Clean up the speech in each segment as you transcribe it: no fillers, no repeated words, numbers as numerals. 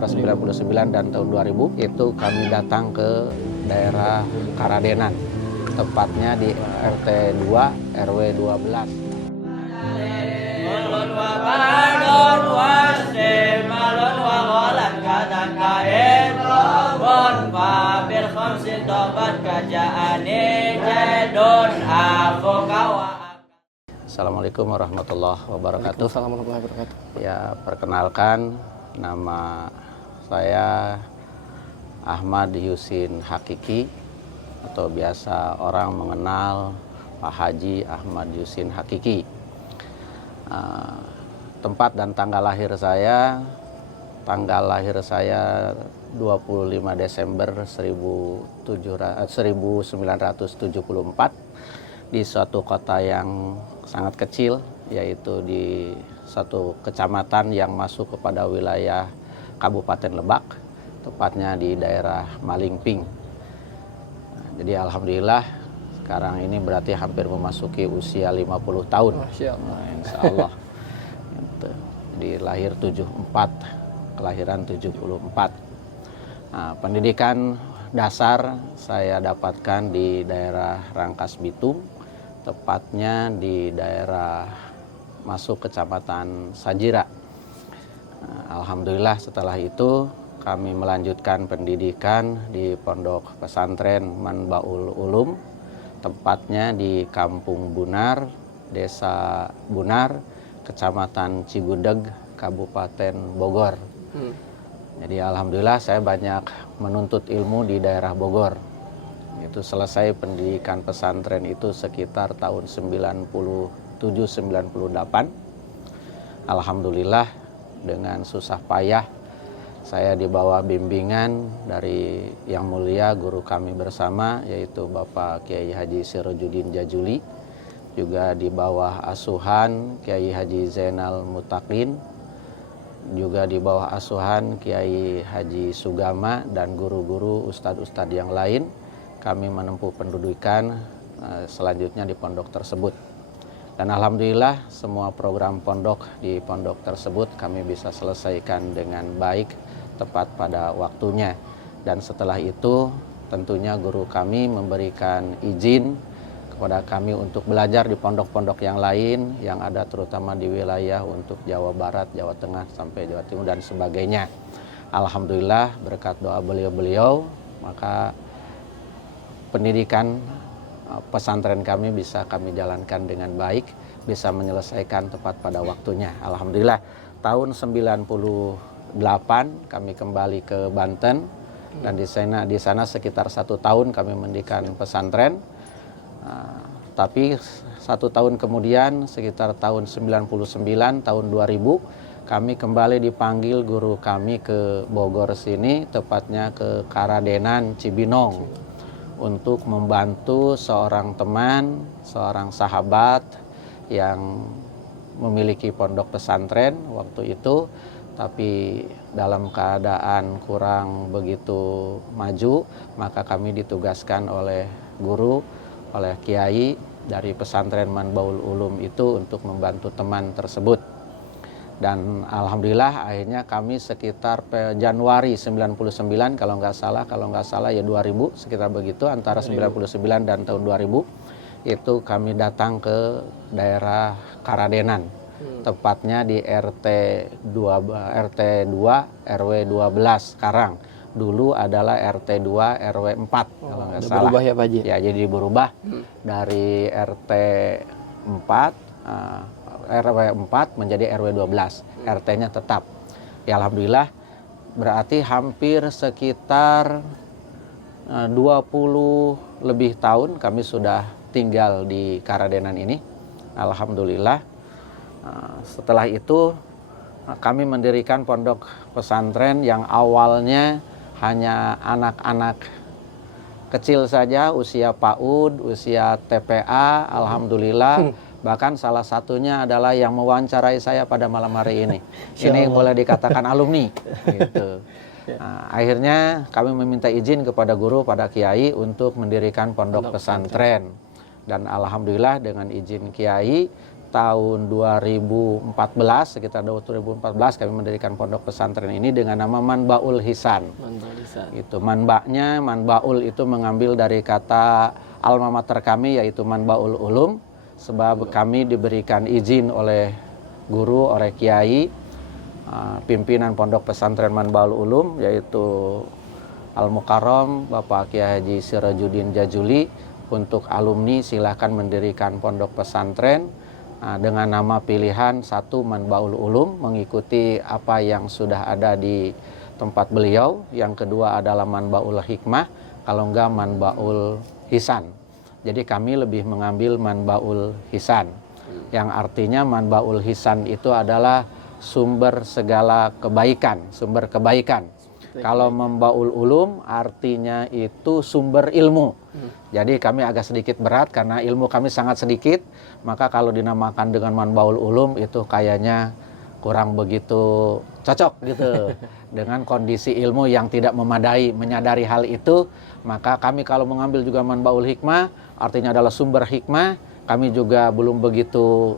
antara 99 dan tahun 2000 itu kami datang ke daerah Karadenan, tepatnya di RT 2 RW 12. Assalamualaikum warahmatullahi wabarakatuh. Waalaikumsalam warahmatullahi wabarakatuh. Ya, perkenalkan, nama saya Ahmad Yusin Hakiki, atau biasa orang mengenal Pak Haji Ahmad Yusin Hakiki. Tempat dan tanggal lahir saya 25 Desember 1974 di suatu kota yang sangat kecil, yaitu di satu kecamatan yang masuk kepada wilayah Kabupaten Lebak, tepatnya di daerah Malingping. Jadi alhamdulillah sekarang ini berarti hampir memasuki usia 50 tahun. Masya Allah. Insya Allah. Gitu. Jadi lahir 74, kelahiran 74. Nah, pendidikan dasar saya dapatkan di daerah Rangkas Bitung, tepatnya di daerah masuk kecamatan Sajira. Alhamdulillah setelah itu kami melanjutkan pendidikan di Pondok Pesantren Manbaul Ulum, tepatnya di Kampung Bunar, Desa Bunar, Kecamatan Cigudeg, Kabupaten Bogor. Jadi alhamdulillah saya banyak menuntut ilmu di daerah Bogor. Itu selesai pendidikan pesantren itu sekitar tahun 97-98. Alhamdulillah dengan susah payah saya di bawah bimbingan dari Yang Mulia guru kami bersama, yaitu Bapak Kiai Haji Sirojudin Jajuli, juga di bawah asuhan Kiai Haji Zainal Mutakin, juga di bawah asuhan Kiai Haji Sugama dan guru-guru ustadz-ustadz yang lain. Kami menempuh pendidikan selanjutnya di pondok tersebut. Dan alhamdulillah semua program pondok di pondok tersebut kami bisa selesaikan dengan baik, tepat pada waktunya. Dan setelah itu tentunya guru kami memberikan izin kepada kami untuk belajar di pondok-pondok yang lain yang ada, terutama di wilayah untuk Jawa Barat, Jawa Tengah, sampai Jawa Timur dan sebagainya. Alhamdulillah berkat doa beliau-beliau, maka pendidikan pesantren kami bisa kami jalankan dengan baik, bisa menyelesaikan tepat pada waktunya. Alhamdulillah tahun 98 kami kembali ke Banten, dan di sana sekitar 1 tahun kami mendirikan pesantren. Tapi 1 tahun kemudian, sekitar tahun 99, tahun 2000, kami kembali dipanggil guru kami ke Bogor sini, tepatnya ke Karadenan Cibinong, untuk membantu seorang teman, seorang sahabat yang memiliki pondok pesantren waktu itu, tapi dalam keadaan kurang begitu maju, maka kami ditugaskan oleh guru, oleh kiai dari pesantren Manbaul Ulum itu untuk membantu teman tersebut. Dan alhamdulillah akhirnya kami sekitar Januari 99 kalau nggak salah ya 2000, sekitar begitu, antara 99 dan tahun 2000 itu kami datang ke daerah Karadenan, tepatnya di RT 2 RW 12 sekarang. Dulu adalah RT 2 RW 4 kalau nggak salah. Berubah ya Pak Haji? Ya, jadi berubah dari RT 4 RW 4 menjadi RW 12, RT-nya tetap. Ya alhamdulillah berarti hampir sekitar 20 lebih tahun kami sudah tinggal di Karadenan ini. Alhamdulillah. Setelah itu kami mendirikan pondok pesantren yang awalnya hanya anak-anak kecil saja, usia PAUD, usia TPA, alhamdulillah. Bahkan salah satunya adalah yang mewawancarai saya pada malam hari ini. Ini boleh dikatakan alumni. Gitu. Nah, akhirnya kami meminta izin kepada guru, pada kiai untuk mendirikan pondok pesantren. Dan alhamdulillah dengan izin kiai, tahun 2014, sekitar 2014 kami mendirikan pondok pesantren ini dengan nama Manbaul Hisan. Itu manba'nya, manbaul itu mengambil dari kata alma mater kami yaitu Manbaul Ulum, sebab kami diberikan izin oleh guru, oleh kiai, pimpinan pondok pesantren Manbaul Ulum yaitu Al-Mukarram Bapak Kiai Haji Sirajuddin Jajuli, untuk alumni silahkan mendirikan pondok pesantren dengan nama pilihan satu Manbaul Ulum, mengikuti apa yang sudah ada di tempat beliau. Yang kedua adalah Manbaul Hikmah, kalau enggak Manbaul Hisan. Jadi kami lebih mengambil Manbaul Hisan, yang artinya Manbaul Hisan itu adalah sumber segala kebaikan, sumber kebaikan. Kalau Manbaul Ulum artinya itu sumber ilmu. Jadi kami agak sedikit berat karena ilmu kami sangat sedikit, maka kalau dinamakan dengan Manbaul Ulum itu kayaknya kurang begitu cocok gitu dengan kondisi ilmu yang tidak memadai. Menyadari hal itu, maka kami kalau mengambil juga Manbaul Hikmah artinya adalah sumber hikmah, kami juga belum begitu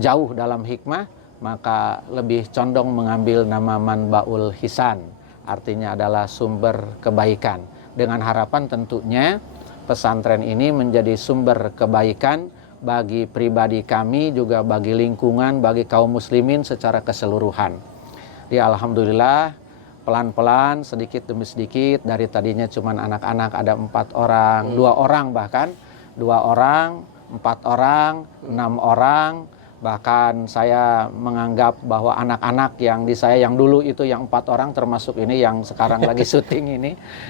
jauh dalam hikmah, maka lebih condong mengambil nama Manbaul Hisan, artinya adalah sumber kebaikan, dengan harapan tentunya pesantren ini menjadi sumber kebaikan bagi pribadi kami, juga bagi lingkungan, bagi kaum muslimin secara keseluruhan. Di alhamdulillah pelan-pelan, sedikit demi sedikit, dari tadinya cuma anak-anak ada 4 orang, 2 orang bahkan, 2 orang, 4 orang, 6 orang. Bahkan saya menganggap bahwa anak-anak yang di saya yang dulu itu yang 4 orang, termasuk ini yang sekarang lagi syuting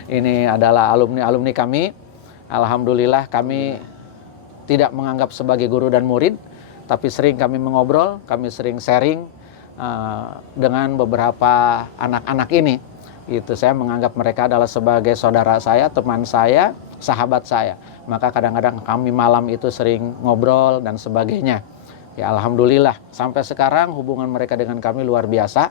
ini adalah alumni-alumni kami. Alhamdulillah kami tidak menganggap sebagai guru dan murid, tapi sering kami mengobrol, kami sering sharing dengan beberapa anak-anak ini. Itu saya menganggap mereka adalah sebagai saudara saya, teman saya, sahabat saya. Maka kadang-kadang kami malam itu sering ngobrol dan sebagainya. Ya alhamdulillah sampai sekarang hubungan mereka dengan kami luar biasa.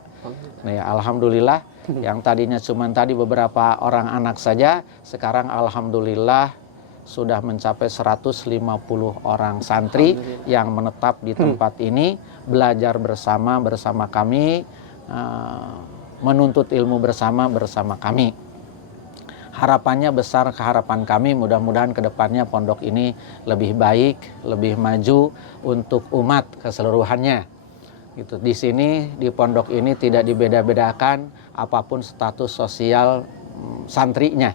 Nah, ya alhamdulillah yang tadinya cuma tadi beberapa orang anak saja, sekarang alhamdulillah sudah mencapai 150 orang santri yang menetap di tempat ini, belajar bersama kami, menuntut ilmu bersama kami. Harapannya besar, harapan kami mudah-mudahan ke depannya pondok ini lebih baik, lebih maju untuk umat keseluruhannya. Gitu. Di sini di pondok ini tidak dibeda-bedakan apapun status sosial santrinya.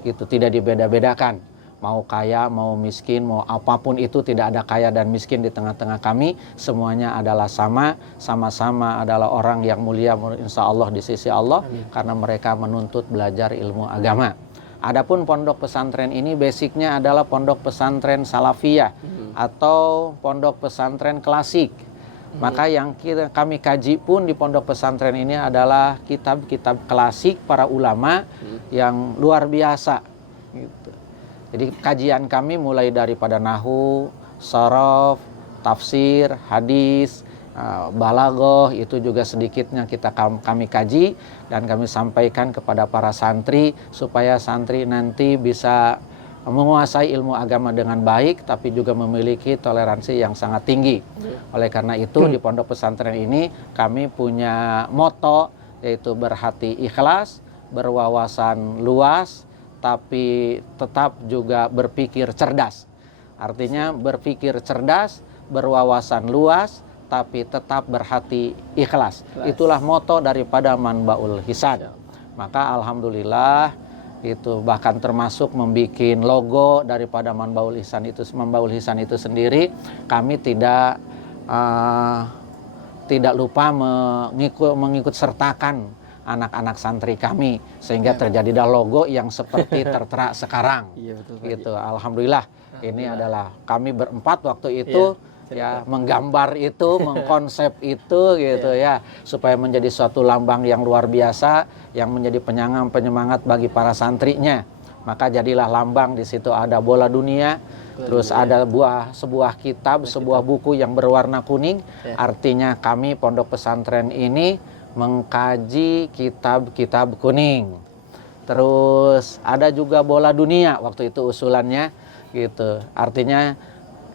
Gitu, tidak dibeda-bedakan. Mau kaya, mau miskin, mau apapun itu, tidak ada kaya dan miskin di tengah-tengah kami. Semuanya adalah sama-sama adalah orang yang mulia insya Allah di sisi Allah. Amin. Karena mereka menuntut belajar ilmu agama. Adapun pondok pesantren ini basicnya adalah pondok pesantren salafiyah atau pondok pesantren klasik. Maka yang kami kaji pun di pondok pesantren ini adalah kitab-kitab klasik para ulama yang luar biasa. Gitu. Jadi kajian kami mulai daripada nahwu, shorof, tafsir, hadis, balaghah, itu juga sedikitnya kami kaji dan kami sampaikan kepada para santri supaya santri nanti bisa menguasai ilmu agama dengan baik, tapi juga memiliki toleransi yang sangat tinggi. Oleh karena itu di pondok pesantren ini kami punya moto, yaitu berhati ikhlas, berwawasan luas, tapi tetap juga berpikir cerdas. Artinya berpikir cerdas, berwawasan luas, tapi tetap berhati ikhlas. Itulah moto daripada Manbaul Hisan. Maka alhamdulillah itu bahkan termasuk membuat logo daripada Manbaul Hisan itu sendiri. Kami tidak lupa mengikut sertakan anak-anak santri kami sehingga terjadilah logo yang seperti tertera sekarang. Iya, betul, gitu. Alhamdulillah ini adalah kami berempat waktu itu menggambar itu, mengkonsep itu gitu ya, supaya menjadi suatu lambang yang luar biasa yang menjadi penyemangat bagi para santrinya. Maka jadilah lambang, di situ ada bola dunia, terus ada sebuah kitab, sebuah buku yang berwarna kuning. Artinya kami pondok pesantren ini mengkaji kitab-kitab kuning. Terus ada juga bola dunia waktu itu usulannya gitu. Artinya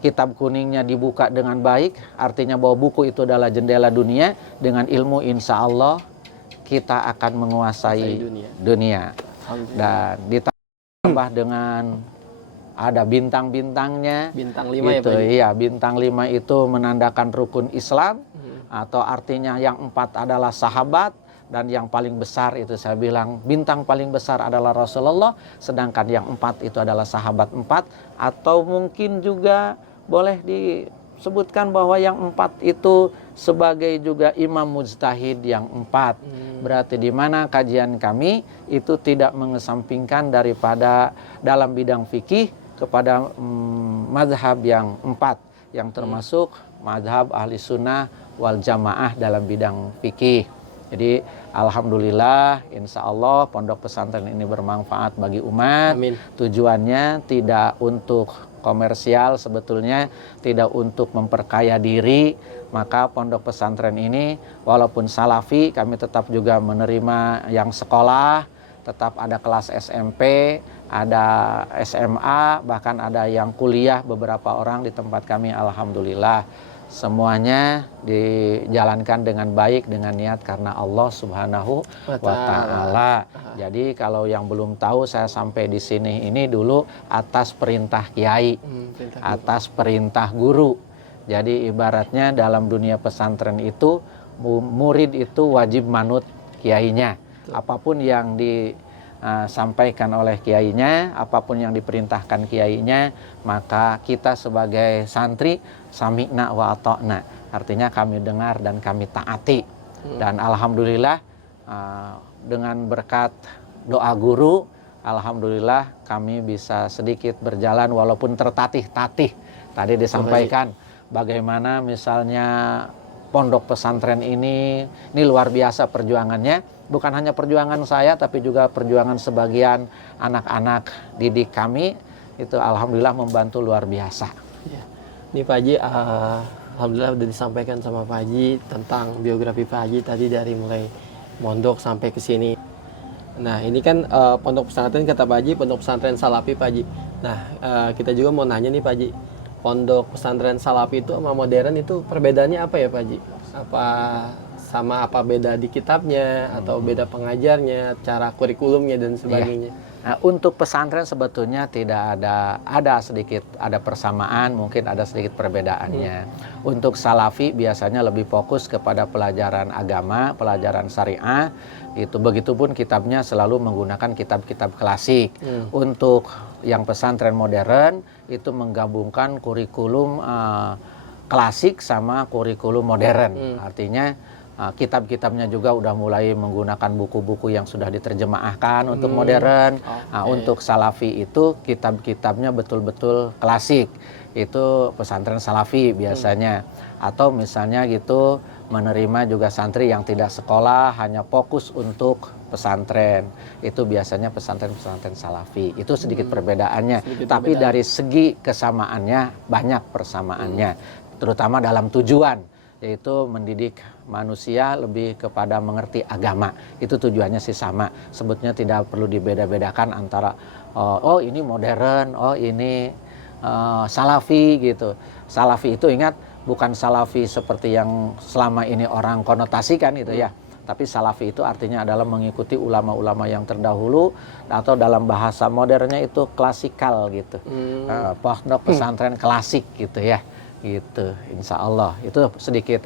kitab kuningnya dibuka dengan baik, artinya bahwa buku itu adalah jendela dunia. Dengan ilmu insya Allah kita akan menguasai dunia. Dan ditambah dengan ada bintang-bintangnya. Bintang 5 gitu, ya Pak? Iya, bintang 5 itu menandakan rukun Islam. Atau artinya yang 4 adalah sahabat. Dan yang paling besar itu saya bilang bintang paling besar adalah Rasulullah. Sedangkan yang 4 itu adalah sahabat 4. Atau mungkin juga boleh disebutkan bahwa yang 4 itu sebagai juga imam mujtahid yang 4. Berarti di mana kajian kami itu tidak mengesampingkan daripada dalam bidang fikih kepada mazhab yang 4. Yang termasuk mazhab ahli sunnah wal jamaah dalam bidang fikih. Jadi alhamdulillah insya Allah pondok pesantren ini bermanfaat bagi umat. Amin. Tujuannya tidak untuk komersial, sebetulnya tidak untuk memperkaya diri. Maka pondok pesantren ini walaupun salafi, kami tetap juga menerima yang sekolah, tetap ada kelas SMP, ada SMA, bahkan ada yang kuliah beberapa orang di tempat kami. Alhamdulillah semuanya dijalankan dengan baik dengan niat karena Allah Subhanahu wa Ta'ala. Jadi kalau yang belum tahu, saya sampai di sini ini dulu atas perintah kiai, atas perintah guru. Jadi ibaratnya dalam dunia pesantren itu murid itu wajib manut kiainya. Apapun yang disampaikan oleh kiainya, apapun yang diperintahkan kiainya, maka kita sebagai santri sami'na wa ata'na, artinya kami dengar dan kami taati. Dan alhamdulillah dengan berkat doa guru, alhamdulillah kami bisa sedikit berjalan walaupun tertatih-tatih. Tadi disampaikan bagaimana misalnya pondok pesantren ini luar biasa perjuangannya. Bukan hanya perjuangan saya, tapi juga perjuangan sebagian anak-anak didik kami. Itu alhamdulillah membantu luar biasa. Ya. Ini Pak Haji, alhamdulillah udah disampaikan sama Pak Haji tentang biografi Pak Haji tadi dari mulai mondok sampai ke sini. Nah ini kan pondok pesantren kata Pak Haji, pondok pesantren salafi Pak Haji. Nah kita juga mau nanya nih Pak Haji, pondok pesantren salafi itu sama modern itu perbedaannya apa ya Pak Haji? Apa beda di kitabnya atau beda pengajarnya, cara kurikulumnya dan sebagainya? Iya. Nah, untuk pesantren sebetulnya tidak ada persamaan, mungkin ada sedikit perbedaannya. Untuk salafi biasanya lebih fokus kepada pelajaran agama, pelajaran syariah. Itu begitupun kitabnya selalu menggunakan kitab-kitab klasik. Untuk yang pesantren modern itu menggabungkan kurikulum klasik sama kurikulum modern. Artinya kitab-kitabnya juga udah mulai menggunakan buku-buku yang sudah diterjemahkan untuk modern. Untuk salafi itu kitab-kitabnya betul-betul klasik. Itu pesantren salafi biasanya. Atau misalnya gitu menerima juga santri yang tidak sekolah, hanya fokus untuk pesantren. Itu biasanya pesantren-pesantren salafi. Itu sedikit perbedaannya. Tapi dari segi kesamaannya banyak persamaannya. Terutama dalam tujuan, yaitu mendidik manusia lebih kepada mengerti agama. Itu tujuannya sih sama. Sebetulnya tidak perlu dibeda-bedakan antara oh ini modern, oh ini salafi gitu. Salafi itu ingat bukan salafi seperti yang selama ini orang konotasikan gitu ya. Tapi salafi itu artinya adalah mengikuti ulama-ulama yang terdahulu, atau dalam bahasa modernnya itu klasikal gitu. Pondok pesantren klasik gitu ya. Gitu, insya Allah itu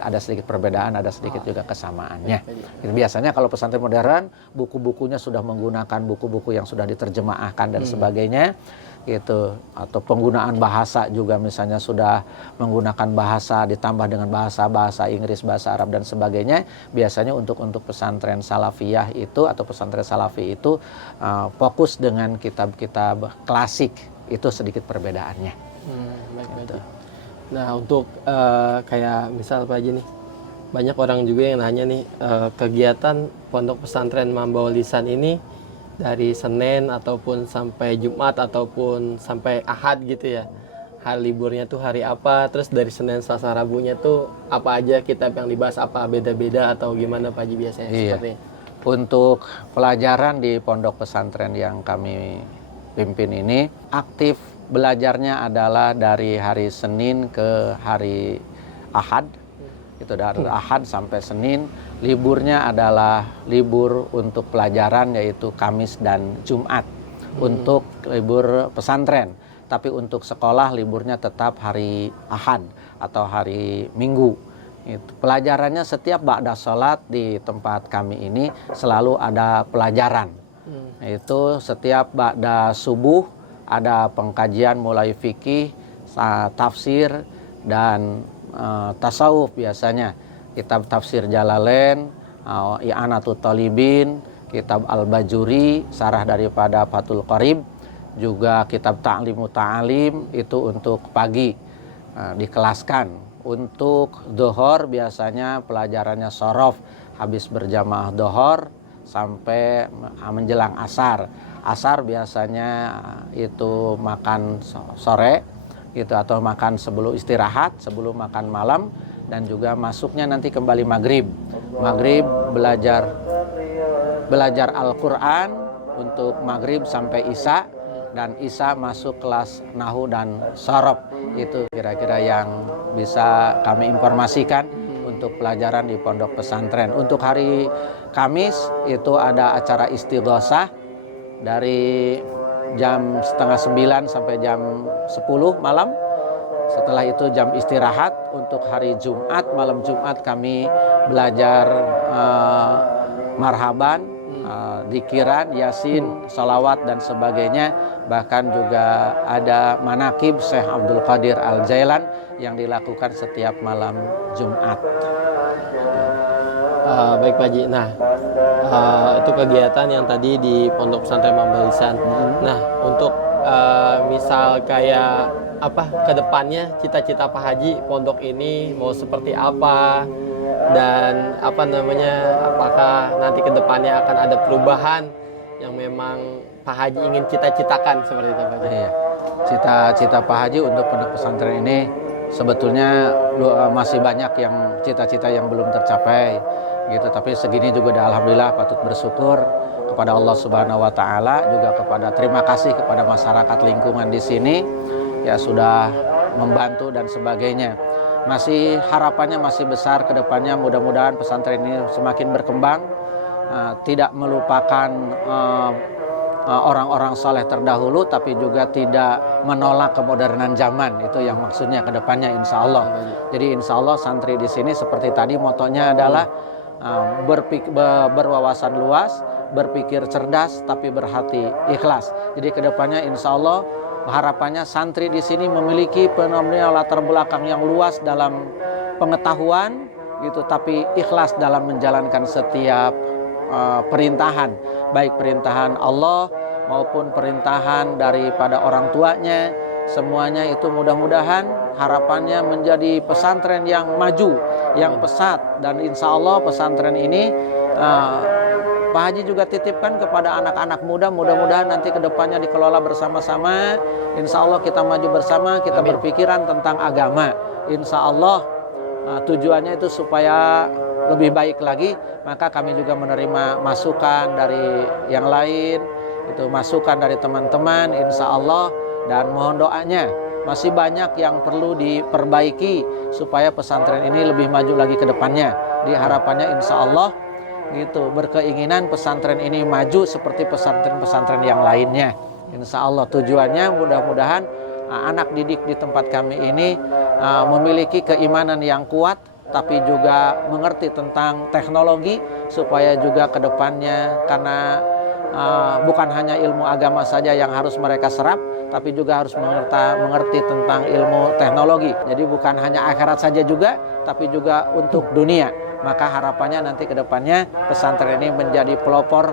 ada sedikit perbedaan, ada sedikit juga kesamaannya. Biasanya kalau pesantren modern buku-bukunya sudah menggunakan buku-buku yang sudah diterjemahkan dan sebagainya gitu, atau penggunaan bahasa juga misalnya sudah menggunakan bahasa ditambah dengan bahasa Inggris, bahasa Arab dan sebagainya. Biasanya untuk pesantren salafiyah itu atau pesantren salafi itu fokus dengan kitab-kitab klasik. Itu sedikit perbedaannya. Baik. Nah untuk kayak misal Pak Haji nih, banyak orang juga yang nanya nih, kegiatan pondok pesantren Mambaul Lisan ini dari Senin ataupun sampai Jumat ataupun sampai Ahad gitu ya, hari liburnya tuh hari apa, terus dari Senin Selasa Rabunya tuh apa aja kitab yang dibahas, apa beda-beda atau gimana Pak Haji biasanya? Seperti Untuk pelajaran di pondok pesantren yang kami pimpin ini aktif belajarnya adalah dari hari Senin ke hari Ahad. Itu dari Ahad sampai Senin. Liburnya adalah libur untuk pelajaran, yaitu Kamis dan Jumat untuk libur pesantren. Tapi untuk sekolah liburnya tetap hari Ahad atau hari Minggu. Itu pelajarannya setiap ba'da sholat di tempat kami ini selalu ada pelajaran. Itu setiap ba'da subuh ada pengkajian mulai fikih, tafsir, dan tasawuf biasanya. Kitab tafsir Jalalain, I'anatut Talibin, kitab Al-Bajuri, sarah daripada Fathul Qarib, juga kitab Ta'limu Ta'alim itu untuk pagi dikelaskan. Untuk dohor biasanya pelajarannya sorof, habis berjamaah dohor sampai menjelang asar. Asar biasanya itu makan sore gitu, atau makan sebelum istirahat, sebelum makan malam, dan juga masuknya nanti kembali maghrib. Maghrib belajar Al-Quran untuk maghrib sampai isya, dan isya masuk kelas nahu dan sorof. Itu kira-kira yang bisa kami informasikan untuk pelajaran di pondok pesantren. Untuk hari Kamis itu ada acara istighosah dari jam 8:30 sampai jam 10 malam. Setelah itu jam istirahat. Untuk hari Jumat, malam Jumat kami belajar marhaban, dikiran, yasin, salawat, dan sebagainya. Bahkan juga ada manakib Syekh Abdul Qadir Al-Jailan yang dilakukan setiap malam Jumat. Baik Pak Haji. Nah, itu kegiatan yang tadi di Pondok Pesantren Mambal Lisan. Nah, untuk misal kayak apa kedepannya cita-cita Pak Haji pondok ini mau seperti apa, dan apa namanya, apakah nanti kedepannya akan ada perubahan yang memang Pak Haji ingin cita-citakan seperti itu Pak Haji? Iya. Cita-cita Pak Haji untuk pondok pesantren ini sebetulnya masih banyak yang cita-cita yang belum tercapai gitu, tapi segini juga alhamdulillah patut bersyukur kepada Allah Subhanahu wa taala, juga kepada terima kasih kepada masyarakat lingkungan di sini ya sudah membantu dan sebagainya. Masih harapannya masih besar ke depannya, mudah-mudahan pesantren ini semakin berkembang, tidak melupakan orang-orang soleh terdahulu, tapi juga tidak menolak kemodernan zaman. Itu yang maksudnya ke depannya insya Allah. Jadi insya Allah santri di sini seperti tadi motonya adalah berwawasan luas, berpikir cerdas, tapi berhati ikhlas. Jadi ke depannya insya Allah harapannya santri di sini memiliki latar belakang yang luas dalam pengetahuan gitu, tapi ikhlas dalam menjalankan setiap perintahan, baik perintahan Allah maupun perintahan daripada orang tuanya. Semuanya itu mudah-mudahan harapannya menjadi pesantren yang maju, yang pesat, dan insya Allah pesantren ini Pak Haji juga titipkan kepada anak-anak muda, mudah-mudahan nanti kedepannya dikelola bersama-sama. Insya Allah kita maju bersama, kita berpikiran tentang agama. Insya Allah tujuannya itu supaya lebih baik lagi, maka kami juga menerima masukan dari yang lain, itu masukan dari teman-teman, insya Allah, dan mohon doanya. Masih banyak yang perlu diperbaiki supaya pesantren ini lebih maju lagi ke depannya. Di harapannya insya Allah gitu, berkeinginan pesantren ini maju seperti pesantren-pesantren yang lainnya. Insya Allah tujuannya mudah-mudahan anak didik di tempat kami ini memiliki keimanan yang kuat, tapi juga mengerti tentang teknologi supaya juga ke depannya, karena bukan hanya ilmu agama saja yang harus mereka serap, tapi juga harus mengerti tentang ilmu teknologi. Jadi bukan hanya akhirat saja juga, tapi juga untuk dunia. Maka harapannya nanti ke depannya pesantren ini menjadi pelopor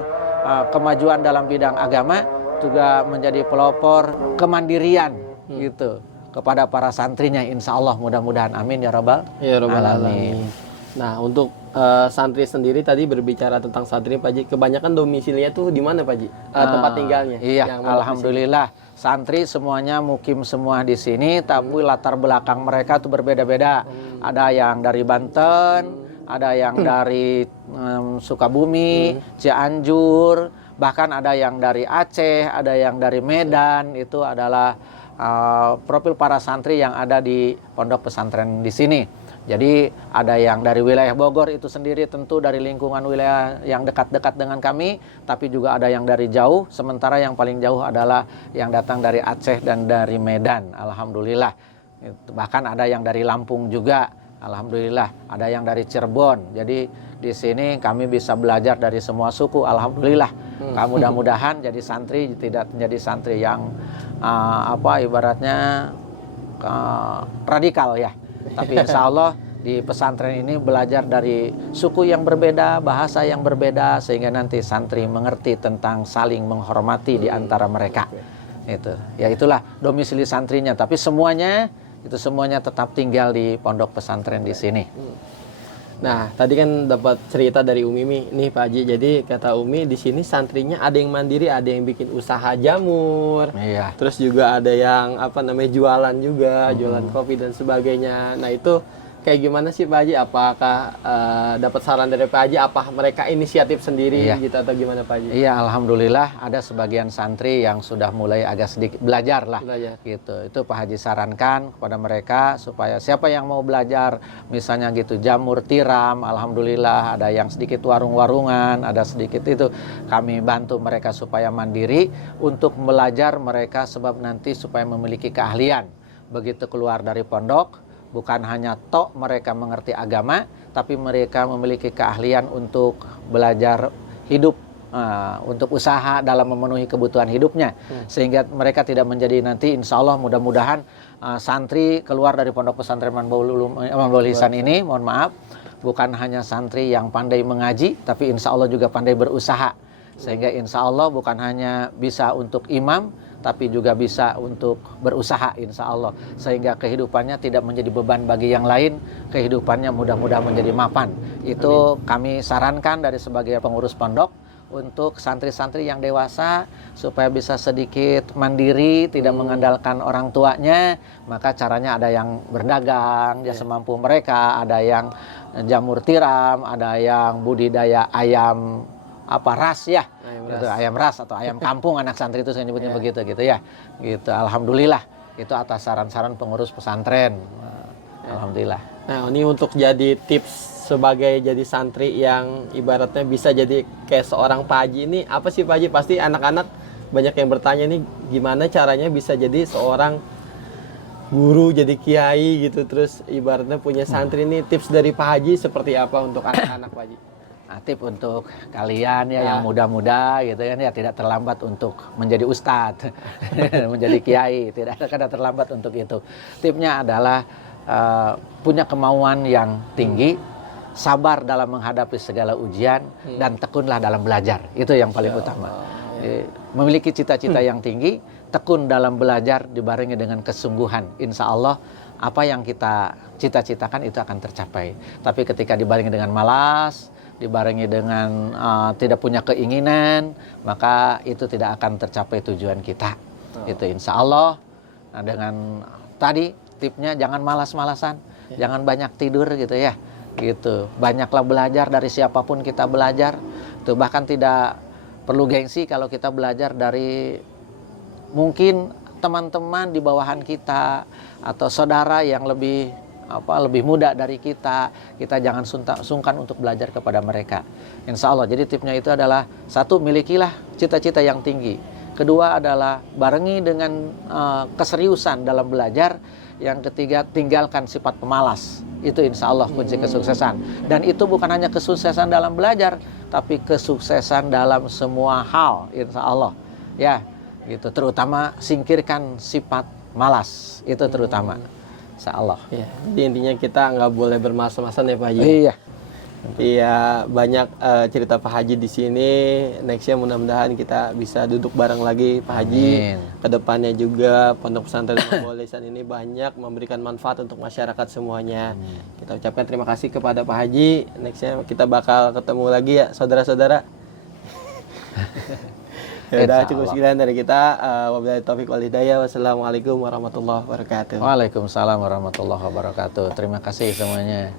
kemajuan dalam bidang agama, juga menjadi pelopor kemandirian gitu kepada para santrinya, insya Allah, mudah-mudahan, amin ya rabbal alamin. Nah, untuk santri sendiri tadi berbicara tentang santri Pak Haji, kebanyakan domisilinya tuh di mana Pak Haji? Tempat tinggalnya? Iya, alhamdulillah santri semuanya mukim semua di sini, tapi latar belakang mereka tuh berbeda-beda. Ada yang dari Banten, ada yang dari Sukabumi, Cianjur, bahkan ada yang dari Aceh, ada yang dari Medan. Itu adalah profil para santri yang ada di pondok pesantren di sini. Jadi ada yang dari wilayah Bogor itu sendiri, tentu dari lingkungan wilayah yang dekat-dekat dengan kami, tapi juga ada yang dari jauh, sementara yang paling jauh adalah yang datang dari Aceh dan dari Medan, alhamdulillah. Bahkan ada yang dari Lampung juga, alhamdulillah. Ada yang dari Cirebon. Jadi di sini kami bisa belajar dari semua suku, alhamdulillah. Mudah-mudahan jadi santri tidak menjadi santri yang ibaratnya radikal ya. Tapi insya Allah di pesantren ini belajar dari suku yang berbeda, bahasa yang berbeda, sehingga nanti santri mengerti tentang saling menghormati di antara mereka. Itu, ya itulah domisili santrinya. Tapi semuanya tetap tinggal di pondok pesantren di sini. Nah, tadi kan dapat cerita dari Umi nih Pak Haji. Jadi kata Umi di sini santrinya ada yang mandiri, ada yang bikin usaha jamur. Iya. Terus juga ada yang jualan juga, jualan kopi dan sebagainya. Nah, itu kayak gimana sih Pak Haji? Apakah dapat saran dari Pak Haji? Apa mereka inisiatif sendiri gitu atau gimana Pak Haji? Iya, alhamdulillah ada sebagian santri yang sudah mulai agak sedikit belajar lah. Gitu. Itu Pak Haji sarankan kepada mereka supaya siapa yang mau belajar misalnya gitu jamur tiram, alhamdulillah ada yang sedikit warung-warungan, ada sedikit itu kami bantu mereka supaya mandiri untuk belajar mereka, sebab nanti supaya memiliki keahlian begitu keluar dari pondok. Bukan hanya mereka mengerti agama, tapi mereka memiliki keahlian untuk belajar hidup, untuk usaha dalam memenuhi kebutuhan hidupnya. Sehingga mereka tidak menjadi nanti, insya Allah mudah-mudahan santri keluar dari pondok pesantren Manbaul Ihsan ini, mohon maaf, bukan hanya santri yang pandai mengaji, tapi insya Allah juga pandai berusaha. Sehingga insya Allah bukan hanya bisa untuk imam, tapi juga bisa untuk berusaha insya Allah. Sehingga kehidupannya tidak menjadi beban bagi yang lain, kehidupannya mudah-mudahan menjadi mapan. Itu kami sarankan dari sebagai pengurus pondok untuk santri-santri yang dewasa supaya bisa sedikit mandiri, tidak mengandalkan orang tuanya. Maka caranya ada yang berdagang, semampu mereka, ada yang jamur tiram, ada yang budidaya ayam ras ya, gitu, ayam ras atau ayam kampung, anak santri itu saya nyebutnya begitu gitu ya, gitu. Alhamdulillah itu atas saran-saran pengurus pesantren, alhamdulillah. Nah, ini untuk jadi tips sebagai jadi santri yang ibaratnya bisa jadi kayak seorang Pak Haji ini apa sih Pak Haji? Pasti anak-anak banyak yang bertanya nih gimana caranya bisa jadi seorang guru, jadi kiai gitu, terus ibaratnya punya santri nih, tips dari Pak Haji seperti apa untuk anak-anak Pak Haji? Tip untuk kalian yang muda-muda gitu kan ya, tidak terlambat untuk menjadi ustadz, menjadi kiai, tidak ada terlambat untuk itu. Tipnya adalah punya kemauan yang tinggi, sabar dalam menghadapi segala ujian, dan tekunlah dalam belajar. Itu yang paling utama. Memiliki cita-cita yang tinggi, tekun dalam belajar dibarengi dengan kesungguhan. Insya Allah apa yang kita cita-citakan itu akan tercapai. Tapi ketika dibarengi dengan malas, dibarengi dengan tidak punya keinginan, maka itu tidak akan tercapai tujuan kita. Itu insya Allah. Nah, dengan tadi tipnya jangan malas-malasan, jangan banyak tidur gitu ya. Gitu. Banyaklah belajar dari siapapun kita belajar. Tuh, bahkan tidak perlu gengsi kalau kita belajar dari mungkin teman-teman di bawahan kita atau saudara yang lebih muda dari kita jangan sungkan untuk belajar kepada mereka. Insya Allah. Jadi tipnya itu adalah satu, milikilah cita-cita yang tinggi. Kedua adalah barengi dengan keseriusan dalam belajar. Yang ketiga, tinggalkan sifat pemalas. Itu insya Allah kunci kesuksesan. Dan itu bukan hanya kesuksesan dalam belajar, tapi kesuksesan dalam semua hal, insya Allah. Ya, gitu. Terutama singkirkan sifat malas. Itu terutama. Insya Allah. Ya, jadi intinya kita nggak boleh bermalas-malasan ya Pak Haji. Iya. Iya, banyak cerita Pak Haji di sini. Nextnya mudah-mudahan kita bisa duduk bareng lagi Pak Haji. Kedepannya juga Pondok Pesantren Manbaul Ihsan ini banyak memberikan manfaat untuk masyarakat semuanya. Kita ucapkan terima kasih kepada Pak Haji. Nextnya kita bakal ketemu lagi ya saudara-saudara. Ya udah, cukup sekian dari kita. Wabillahi taufiq wal hidayah. Wassalamualaikum warahmatullahi wabarakatuh. Waalaikumsalam warahmatullahi wabarakatuh. Terima kasih semuanya.